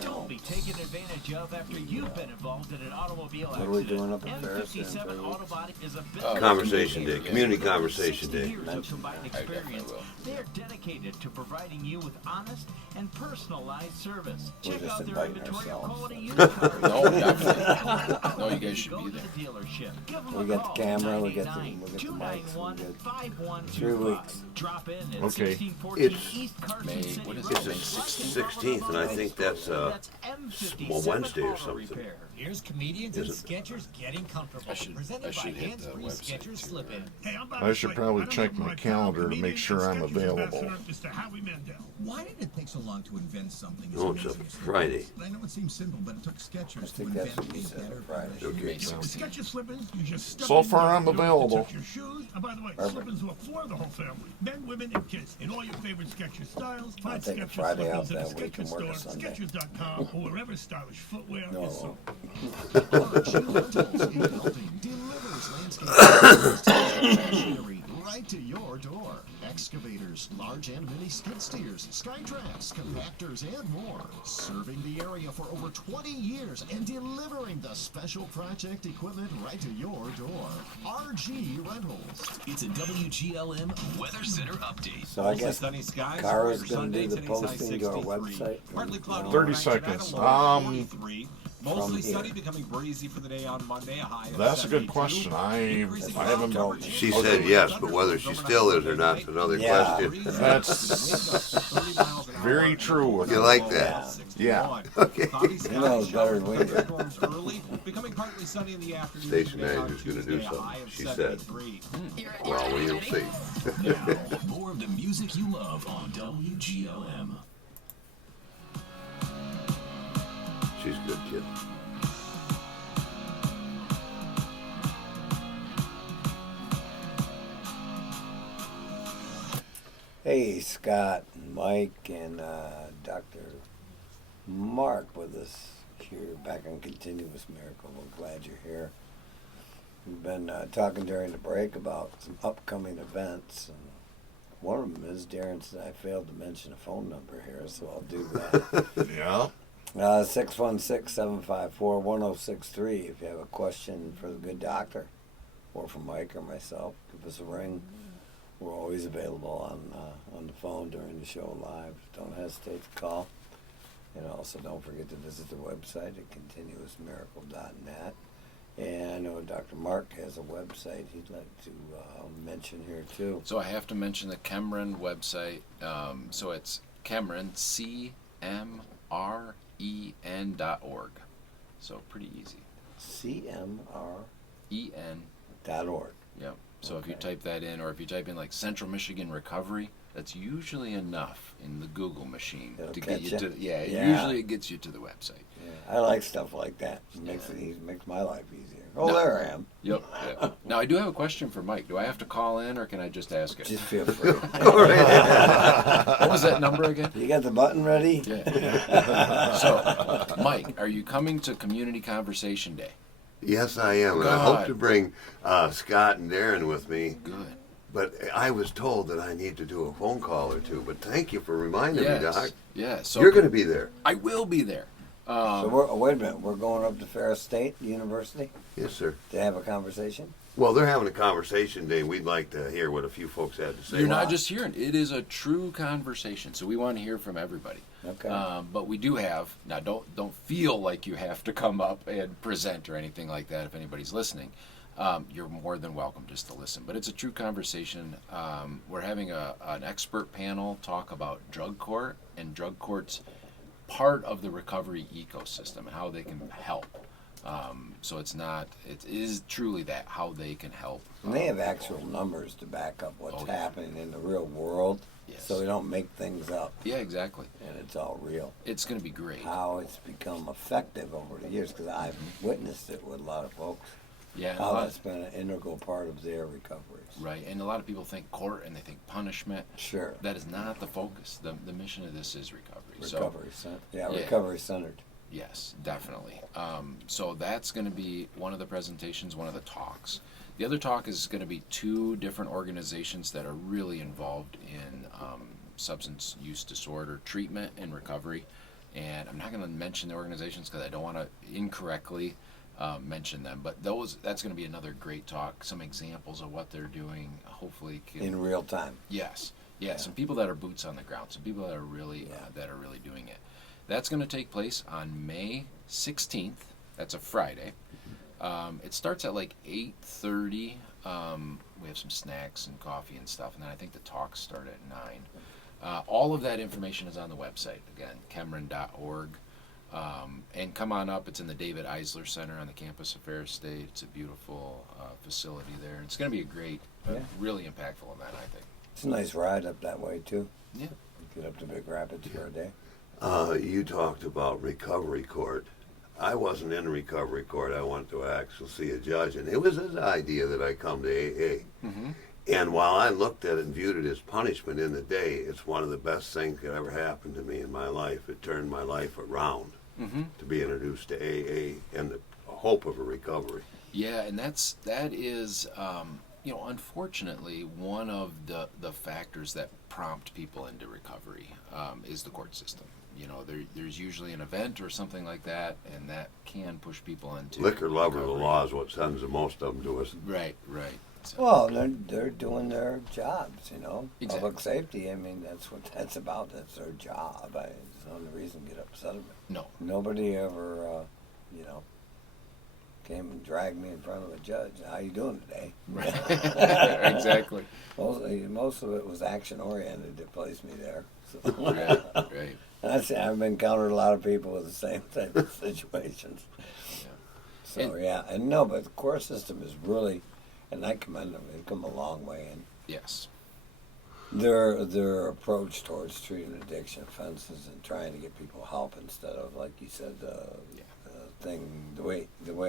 Don't be taken advantage of after you've been involved in an automobile What accident. are we doing up in Ferris here in 3 M57 weeks? Autobody is a business Conversation day, community community with over conversation 60 day. years of combined I definitely experience. will. They're dedicated to providing you with honest and personalized service. We're Check just out their inviting inventory of ourselves. quality used cars. No, definitely. No, you guys should Go be to there. the dealership. Give them We a got call, the camera, we got the 989 mics, we 291 got 5125. 3 weeks. Drop in at Okay. 1614 It's East Carson May- City what is Road. it, It's the May 16th, and I think that's M57 Wednesday or Auto something. Repair. Here's comedians Is and it? sketchers getting comfortable. I should Presented by hit the Hands-Free website Skechers too. Slip-In. Hey, I'm I should probably check my calendar to make sure I'm available. Mr. Howie Mandel. Why did it take so long to invent something as Oh, it's a amazing as this? Friday. I know it seems simple, but it took I Skechers to think that's invent what you a said, better Friday. version. Okay. Skechers slippers, you just step So in, far, I'm you don't have to available. touch your shoes. And by the way, Perfect. slippers are for the whole family. Men, women, and kids. In all your favorite Skechers styles. Find take a Skechers Friday out slippers at that the week and Skechers work a store, Sunday. Skechers.com, or wherever stylish footwear No, is sold. RG Rentals in Belton delivers landscape machinery right to your door. Excavators, large and mini skid steers, Skytrax, compactors, and more. Serving the area for over 20 years and delivering the special project equipment right to your door. RG Rentals. It's a WGLM Weather Center update. So I guess Sunny skies. Kara's for going to do Sunday, the today's high posting to our 63. website. Partly cloudy. 30 overnight seconds. tonight, a low of 43. From Mostly here. sunny, becoming breezy for the day on Monday. A high of That's a good 72. question. I haven't. told me. She said yes, but whether she still is or not is another Yeah. question. That's very true. You like that? Yeah. Okay. He knows better than we do. Early, becoming partly sunny in the afternoon. Station today on manager's gonna do Tuesday, a something, high of she said. 73. Well, we'll see. Now, more of the music you love on WGLM. She's a good kid. Hey, Scott and Mike and Dr. Mark with us here back on Continuous Miracle. We're glad you're here. We've been talking during the break about some upcoming events, and one of them is Darren said I failed to mention a phone number here, so I'll do that. Yeah. 616-754-1063 if you have a question for the good doctor or for Mike or myself. Give us a ring. We're always available on the phone during the show live. Don't hesitate to call. And also don't forget to visit the website at continuousmiracle.net. And I know Dr. Mark has a website he'd like to mention here too. So I have to mention the Cameron website. So it's Cameron, CMREN.org. So pretty easy. CMREN.org. Yep. So Okay. if you type that in, or if you type in like Central Michigan Recovery, that's usually enough in the Google machine It'll to get catch you ya? to. Yeah, Yeah. usually it gets you to the website. Yeah, I like stuff like that. It makes it easy, makes my life easier. Oh, No. there I am. Yep. Yeah. Now I do have a question for Mike. Do I have to call in, or can I just ask it? Just feel free. What was that number again? You got the button ready? Yeah. So, Mike, are you coming to Community Conversation Day? Yes, I am, and I hope Good. to bring Scott and Darren with me. Good. But I was told that I need to do a phone call or two. But thank you for reminding me, Doc. Yeah. So You're going to be there. I will be there. So wait a minute. We're going up to Ferris State University Yes, sir. to have a conversation? Well, they're having a conversation day. We'd like to hear what a few folks had to say. You're not just hearing. It is a true conversation. So we want to hear from everybody. Okay. But we do have now. Don't feel like you have to come up and present or anything like that. If anybody's listening, you're more than welcome just to listen. But it's a true conversation. We're having an expert panel talk about drug court and drug court's part of the recovery ecosystem and how they can help. So it is truly that, how they can help. And they have actual numbers to back up what's happening in the real world. Yes. So we don't make things up. Yeah, exactly. And it's all real. It's going to be great. How it's become effective over the years, because I've witnessed it with a lot of folks. Yeah. How that's been an integral part of their recoveries. Right, and a lot of people think court and they think punishment. Sure. That is not the focus. The mission of this is recovery. Recovery centered. Yes, definitely. So that's going to be one of the presentations, one of the talks. The other talk is going to be two different organizations that are really involved in substance use disorder treatment and recovery. And I'm not going to mention the organizations because I don't want to incorrectly mention them. But that's going to be another great talk. Some examples of what they're doing. Hopefully, In real time. Yes. Yeah. Some people that are boots on the ground. Some people that are really doing it. That's going to take place on May 16th. That's a Friday. It starts at like 8:30. We have some snacks and coffee and stuff, and then I think the talks start at 9. All of that information is on the website. Again, Cameron.org. And come on up. It's in the David Eisler Center on the campus of Ferris State. It's a beautiful facility there. It's going to be a great, really impactful event, I think. It's a nice ride up that way, too. Yeah. Get up to Big Rapids for a day. You talked about recovery court. I wasn't in recovery court. I went to actually see a judge, and it was his idea that I come to AA. Mm-hmm. And while I looked at it and viewed it as punishment in the day, it's one of the best things that ever happened to me in my life. It turned my life around to be introduced to AA and the hope of a recovery. Yeah, and that is, unfortunately, one of the factors that prompt people into recovery is the court system. There's usually an event or something like that, and that can push people into Liquor lover of the recovery. law is what sends the most of them to us. Right. So, Well, they're doing their jobs, Exactly. Public safety, I mean, that's what that's about. That's their job. It's not a reason to get upset about it. no. Nobody ever, came and dragged me in front of a judge. How you doing today? Exactly. Most of it was action-oriented that placed me there. So. Right. And I've encountered a lot of people with the same type of situations. So, but the court system is really, and I commend them, they've come a long way in Yes. their approach towards treating addiction offenses and trying to get people help instead of, like you said, the way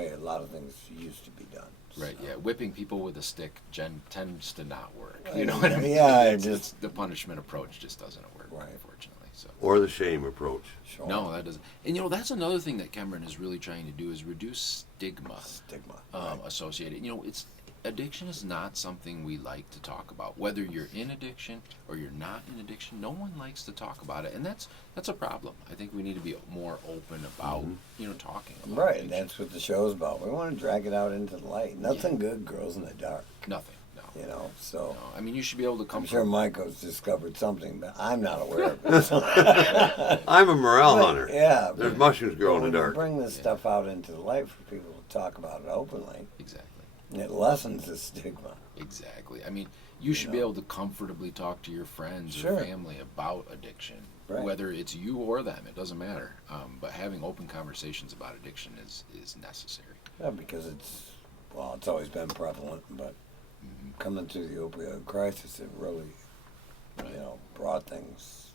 a lot of things used to be done. Right, So. yeah. Whipping people with a stick tends to not work. You know what I mean? Yeah, It's the punishment approach just doesn't work, Right. unfortunately. So. Or the shame approach. Sure. No, that doesn't. And that's another thing that Cameron is really trying to do is reduce stigma. Right. Associated. Addiction is not something we like to talk about. Whether you're in addiction or you're not in addiction, no one likes to talk about it, and that's a problem. I think we need to be more open about talking about Right, addiction. that's what the show's about. We want to drag it out into the light. Nothing good grows in the dark. Nothing. No. So. No, I mean, you should be able to come. I'm sure Michael's discovered something, but I'm not aware of it. I'm a morale hunter. Yeah. There's mushrooms growing in the dark. Bring this stuff out into the light for people to talk about it openly. Exactly. And it lessens the stigma. Exactly. I mean, you should be able to comfortably talk to your friends or family about addiction, whether it's you or them. It doesn't matter. But having open conversations about addiction is necessary. Yeah, because it's always been prevalent, but coming through the opioid crisis, it really, brought things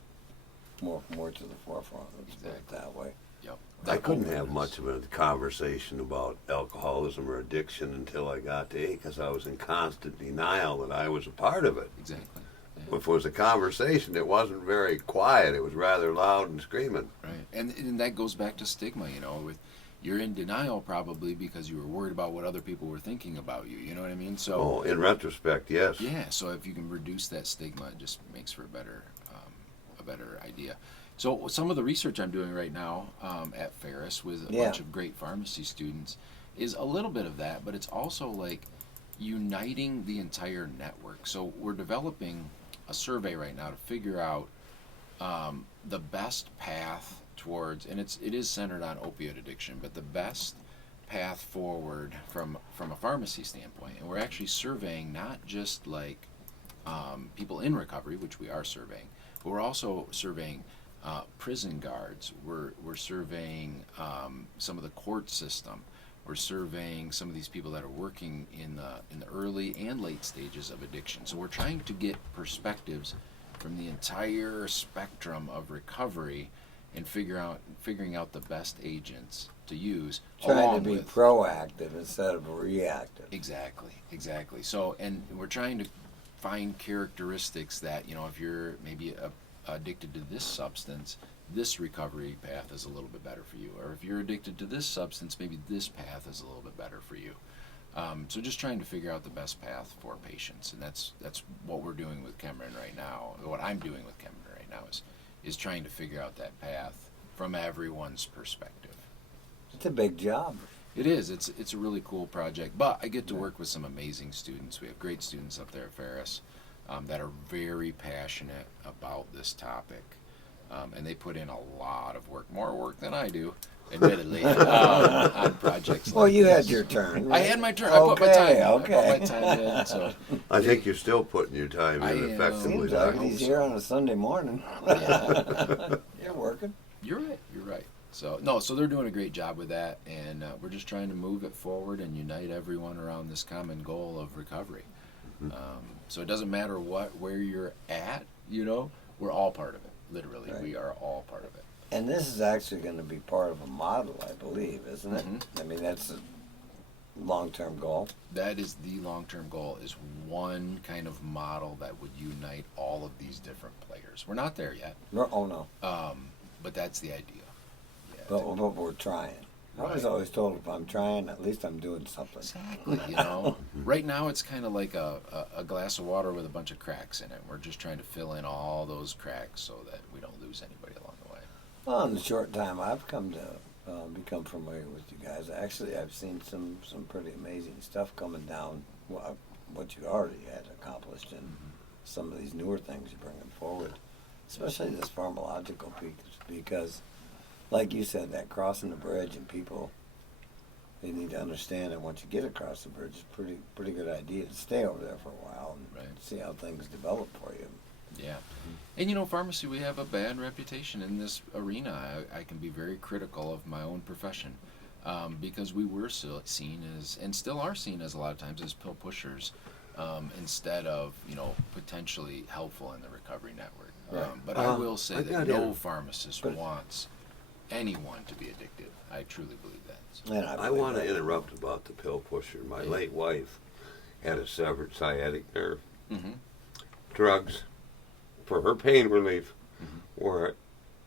more to the forefront. Let's put it that way. Yep. I couldn't have much of a conversation about alcoholism or addiction until I got to A, because I was in constant denial that I was a part of it. Exactly. Yeah. If it was a conversation, it wasn't very quiet. It was rather loud and screaming. Right. And that goes back to stigma, with you're in denial probably because you were worried about what other people were thinking about you. You know what I mean? So. In retrospect, yes. Yeah. So if you can reduce that stigma, it just makes for a better idea. So some of the research I'm doing right now at Ferris with a bunch of great pharmacy students is a little bit of that, but it's also like uniting the entire network. So we're developing a survey right now to figure out the best path towards, and it is centered on opioid addiction, but the best path forward from a pharmacy standpoint. And we're actually surveying not just like people in recovery, which we are surveying, but we're also surveying prison guards. We're surveying some of the court system. We're surveying some of these people that are working in the early and late stages of addiction. So we're trying to get perspectives from the entire spectrum of recovery and figuring out the best agents to use. Trying to be proactive instead of reactive. Exactly. So, and we're trying to find characteristics that, if you're maybe addicted to this substance, this recovery path is a little bit better for you. Or if you're addicted to this substance, maybe this path is a little bit better for you. So just trying to figure out the best path for patients. And that's what we're doing with Cameron right now. What I'm doing with Cameron right now is trying to figure out that path from everyone's perspective. It's a big job. It is. It's a really cool project. But I get to work with some amazing students. We have great students up there at Ferris that are very passionate about this topic. And they put in a lot of work, more work than I do, admittedly, on projects well, like you this. had your turn. Right? I had my turn. I put my time in. Okay. I put my time in. So. I think you're still putting your time in effectively. Seems like he's here on a Sunday morning. Yeah. You're working. You're right. So they're doing a great job with that, and we're just trying to move it forward and unite everyone around this common goal of recovery. So it doesn't matter where you're at, we're all part of it. Literally, we are all part of it. And this is actually going to be part of a model, I believe, isn't it? Mm-hmm. I mean, that's a long-term goal. That is the long-term goal, is one kind of model that would unite all of these different players. We're not there yet. Oh, no. But that's the idea. Yeah, but we're trying. I was always told if I'm trying, at least I'm doing something. Exactly. Right now it's kind of like a glass of water with a bunch of cracks in it. We're just trying to fill in all those cracks so that we don't lose anybody along the way. Well, in the short time I've come to become familiar with you guys, actually I've seen some pretty amazing stuff coming down, what you already had accomplished and some of these newer things you're bringing forward, especially this pharmacological piece, because like you said, that crossing the bridge, and people, they need to understand that once you get across the bridge, it's a pretty good idea to stay over there for a while and see how things develop for you. Yeah. And pharmacy, we have a bad reputation in this arena. I can be very critical of my own profession because we were seen as, and still are seen as a lot of times, as pill pushers instead of, potentially helpful in the recovery network. Right. But I will say that no pharmacist wants anyone to be addicted. I truly believe that. So. I want to interrupt about the pill pusher. My late wife had a severed sciatic nerve. Drugs for her pain relief were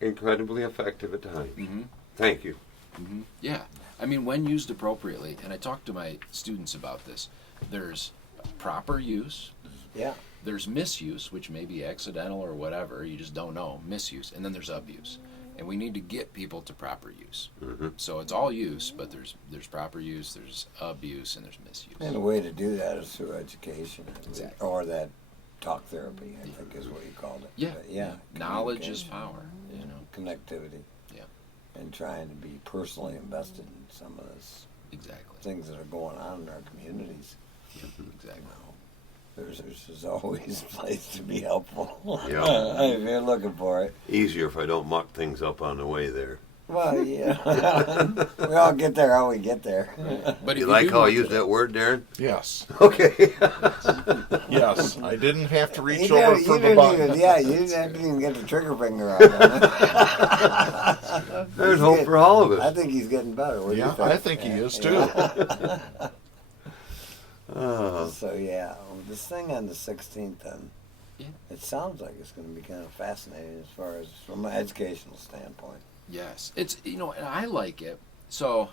incredibly effective at times. Mm-hmm. Thank you. Mm-hmm. Yeah. I mean, when used appropriately, and I talk to my students about this, there's proper use. Yeah. There's misuse, which may be accidental or whatever, you just don't know, misuse, and then there's abuse. And we need to get people to proper use. Mm-hmm. So it's all use, but there's proper use, there's abuse, and there's misuse. And the way to do that is through education, Exactly. or that talk therapy, I think is what you called it. Yeah. But yeah. Knowledge is communication, power, you know. Connectivity. Yeah. And trying to be personally invested in some of this Exactly. things that are going on in our communities. Exactly. There's always a place to be helpful. Yeah. If you're looking for it. Easier if I don't muck things up on the way there. Well, yeah. We all get there how we get there. But You if like do how I want used to- that word, Darren? Yes. Okay. Yes. I didn't have to reach You over didn't- for you the didn't button. even, yeah, you didn't even get the trigger finger on that. There's hope for all of I us. think he's getting better. What do you Yeah, I think he is too. So yeah, this thing on the 16th, then Yeah. it sounds like it's going to be kind of fascinating as far as from an educational standpoint. Yes. It's, you know, and I like it. So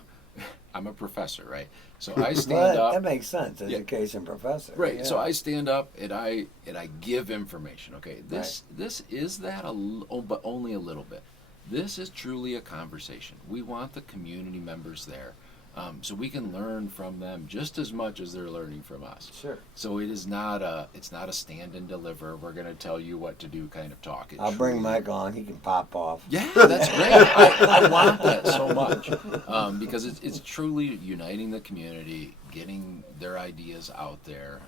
I'm a professor, right? So I stand Well, up. that makes sense. Education professor. Right. Yeah. So I stand up and I give information. Okay. This is that but only a little bit. This is truly a conversation. We want the community members there, so we can learn from them just as much as they're learning from us. Sure. So it's not a stand and deliver. We're going to tell you what to do kind of talk. It I'll bring truly- Mike on. He can pop off. Yeah, that's great. I want that so much because it's truly uniting the community, getting their ideas out there.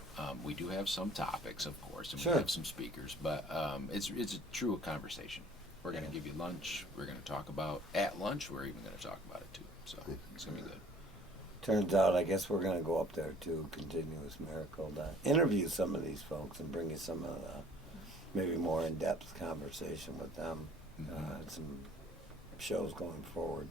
We do have some topics, of course, and Sure. we have some speakers, but it's a true conversation. We're going to give you lunch. We're going to talk about at lunch. We're even going to talk about it too. So it's going to be good. Turns out, I guess we're going to go up there to Continuous Miracle to interview some of these folks and bring you some of the maybe more in-depth conversation with them. Some shows going forward.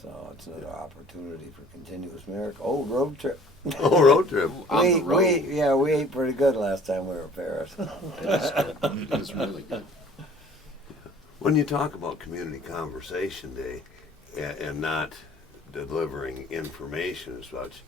So it's another opportunity for Continuous Miracle. Oh, road trip. Oh, road trip. On the road. We ate pretty good last time we were at Ferris. It is good. It is really good. When you talk about community conversation day and not delivering information as such,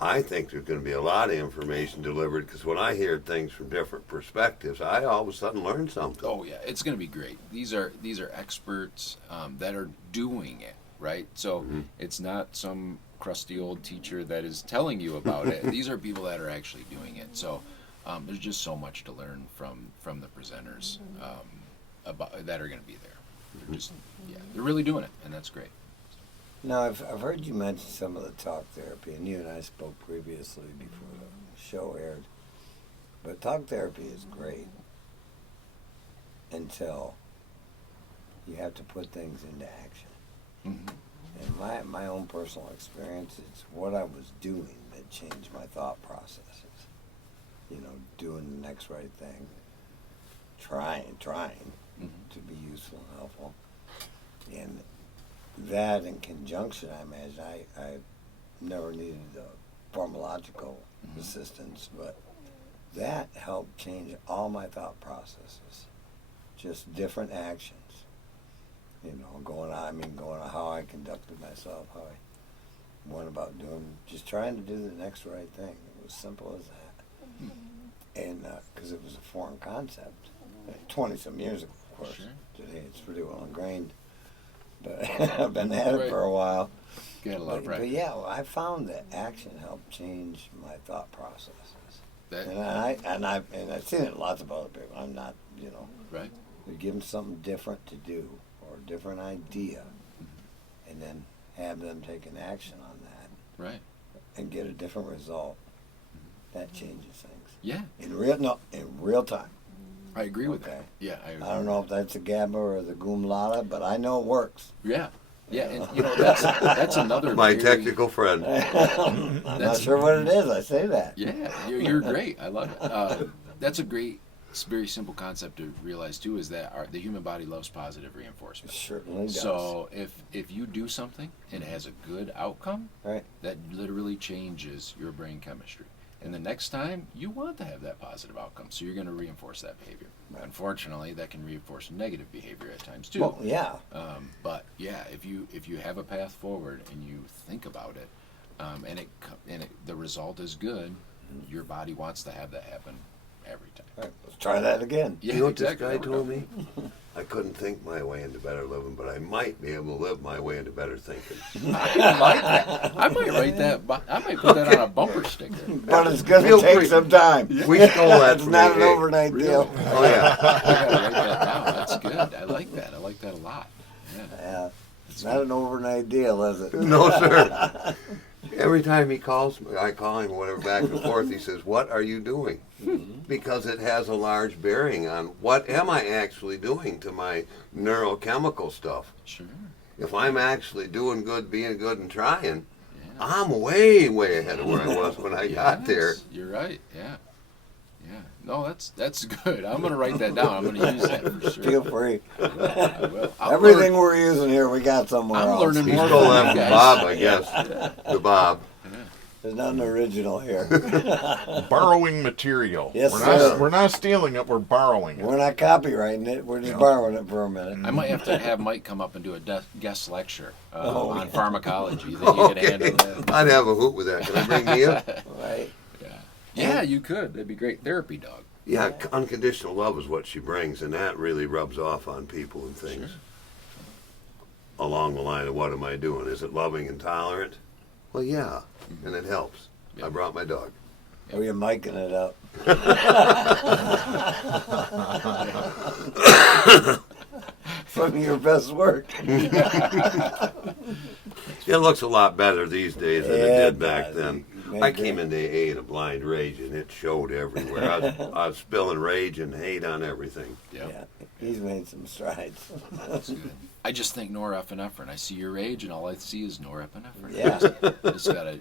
I think there's going to be a lot of information delivered because when I hear things from different perspectives, I all of a sudden learn something. Oh yeah, it's going to be great. These are experts that are doing it, right? So it's not some crusty old teacher that is telling you about it. These are people that are actually doing it. So there's just so much to learn from the presenters about that are going to be there. They're just they're really doing it, and that's great. Now, I've heard you mention some of the talk therapy, and you and I spoke previously before the show aired. But talk therapy is great until you have to put things into action. And my own personal experience, it's what I was doing that changed my thought processes. You know, doing the next right thing, trying to be useful and helpful. And that in conjunction, I imagine, I never needed pharmacological assistance, but that helped change all my thought processes. Just different actions. You know, going on how I conducted myself, how I went about doing, just trying to do the next right thing. It was simple as that. And because it was a foreign concept, 20-some years ago, of course. Sure. Today it's pretty well ingrained. But I've been at it for a while. Got a lot of But practice. yeah, I found that action helped change my thought processes. That- And I've seen it in lots of other people. I'm not, you know. Right. You give them something different to do or a different idea, and then have them take an action on that. Right. And get a different result. That changes things. Yeah. In real time. I agree with Okay. that. Yeah, I agree. I don't know if that's the GABA or the Goomlada, but I know it works. Yeah. Yeah, and you know that's another My very- technical friend. I'm not That's- sure what it is. I say that. Yeah, you're great. I love it. That's a great, very simple concept to realize too. Is that the human body loves positive reinforcement. It certainly does. So if you do something and it has a good outcome, right, that literally changes your brain chemistry. And the next time, you want to have that positive outcome, so you're going to reinforce that behavior. Right. Unfortunately, that can reinforce negative behavior at times too. Well, yeah. But yeah, if you have a path forward and you think about it, and the result is good, your body wants to have that happen every time. Right. Let's try that again. Yeah, You know what exactly. this guy told me? I couldn't think my way into better living, but I might be able to live my way into better thinking. I like that. I might write that. I might put that on a bumper sticker. But it's going Feel to take free. some time. We stole that It's from not an AA. overnight deal. Oh, yeah. I gotta write that down. That's good. I like that. I like that a lot. Yeah. Yeah. It's not an overnight deal, is it? No, sir. Every time he calls me, I call him, whatever, back and forth, he says, what are you doing? Because it has a large bearing on what am I actually doing to my neurochemical stuff. Sure. If I'm actually doing good, being good, and trying, I'm way, way ahead of where I was when I got there. You're right. Yeah. Yeah. No, that's good. I'm gonna write that down. I'm gonna use that for sure. Feel free. I will. Everything we're using here, we got somewhere I'm else. learning He more stole from that you from guys. Bob, I guess. The Bob. There's nothing original here. Borrowing material. Yes, we're sir. not, we're not stealing it, we're borrowing it. We're not copywriting it. We're just borrowing it for a minute. I might have to have Mike come up and do a guest lecture on yeah. pharmacology. Then you could handle that. I'd have a hoot with that. Can I bring me up? Right. Yeah, you could. That'd be great. Therapy dog. Yeah, unconditional love is what she brings, and that really rubs off on people and things. Sure. Along the line of what am I doing? Is it loving and tolerant? Well, yeah, and it helps. Yeah. I brought my dog. Are you miking it up? Some of your best work. It looks a lot better these days than it Yeah, did it back does. then. Make I great. came into AA in a blind rage, and it showed everywhere. I was spilling rage and hate on everything. Yep. Yeah, he's made some strides. That's good. I just think norepinephrine. I see your age, and all I see is norepinephrine. Yeah. Just gotta,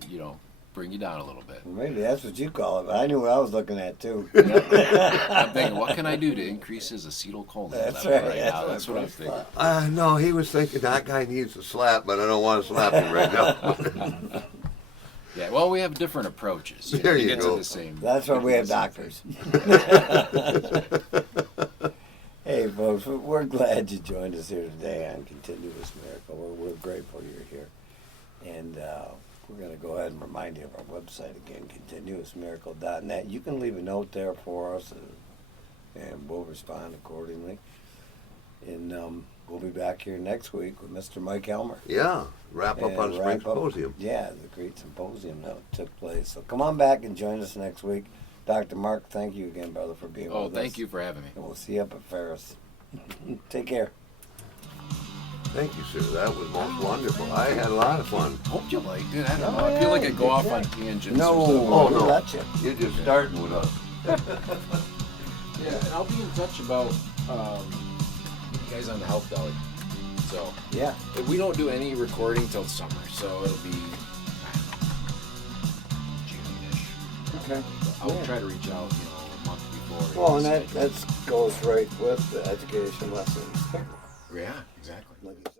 bring you down a little bit. Maybe that's what you call it, but I knew what I was looking at too. I'm thinking, what can I do to increase his acetylcholine That's level right. now? That's what I'm thinking. No, he was thinking that guy needs a slap, but I don't want to slap him right now. Yeah, well, we have different approaches. There to you get go. To the same. That's why we have doctors. Hey, folks, we're glad you joined us here today on Continuous Miracle. We're grateful you're here. And we're going to go ahead and remind you of our website again, continuousmiracle.net. You can leave a note there for us, and we'll respond accordingly. And we'll be back here next week with Mr. Mike Elmer. Yeah, wrap up on And Spring wrap up- Symposium. Yeah, the great symposium that took place. So come on back and join us next week. Dr. Mark, thank you again, brother, for being with us. Oh, thank you for having me. And we'll see you up at Ferris. Take care. Thank you, sir. That was most wonderful. I had a lot of fun. Hope you liked it. I don't know. I feel like I go off on tangents. No, or something. Oh, we'll no. let you. You're just starting with us. Yeah, and I'll be in touch about you guys on the health deli. So Yeah. we don't do any recording till summer, so it'll be I don't know, June-ish. Okay. I'll Yeah. try to reach out, a month before. Well, and that goes right with the education lessons. Yeah, exactly. Like you said.